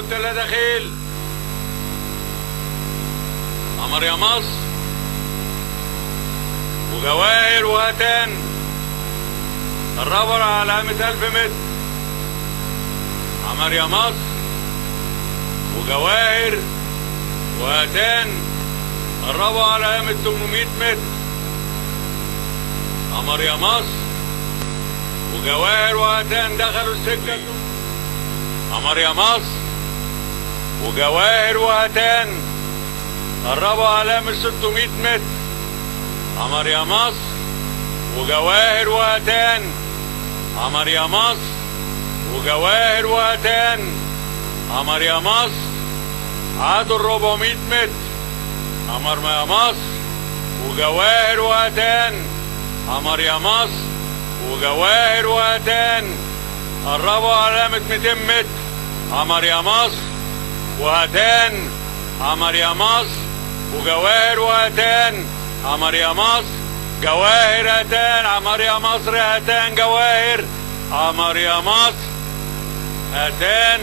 قلت لها دخيل. قمر يا مصر وجواهر وهتان الربر على 100,000 متر. قمر يا مصر وجواهر وهتان الربر على 800 متر. قمر يا مصر وجواهر وهتان دخلوا السكة. قمر يا مصر وجواهر وهتان قربوا علامة 600 متر. قمر يا مصر وجواهر وهتان. قمر يا مصر وجواهر وهتان. قمر يا مصر عادوا 400 متر. قمر يا مصر وجواهر وهتان. قمر يا مصر وجواهر وهتان قربوا علامة 200 متر. قمر يا مصر وهتان. قمر يا مصر وجواهر وهتان. قمر يا مصر جواهر هتان. قمر يا مصر هتان جواهر. قمر يا مصر هتان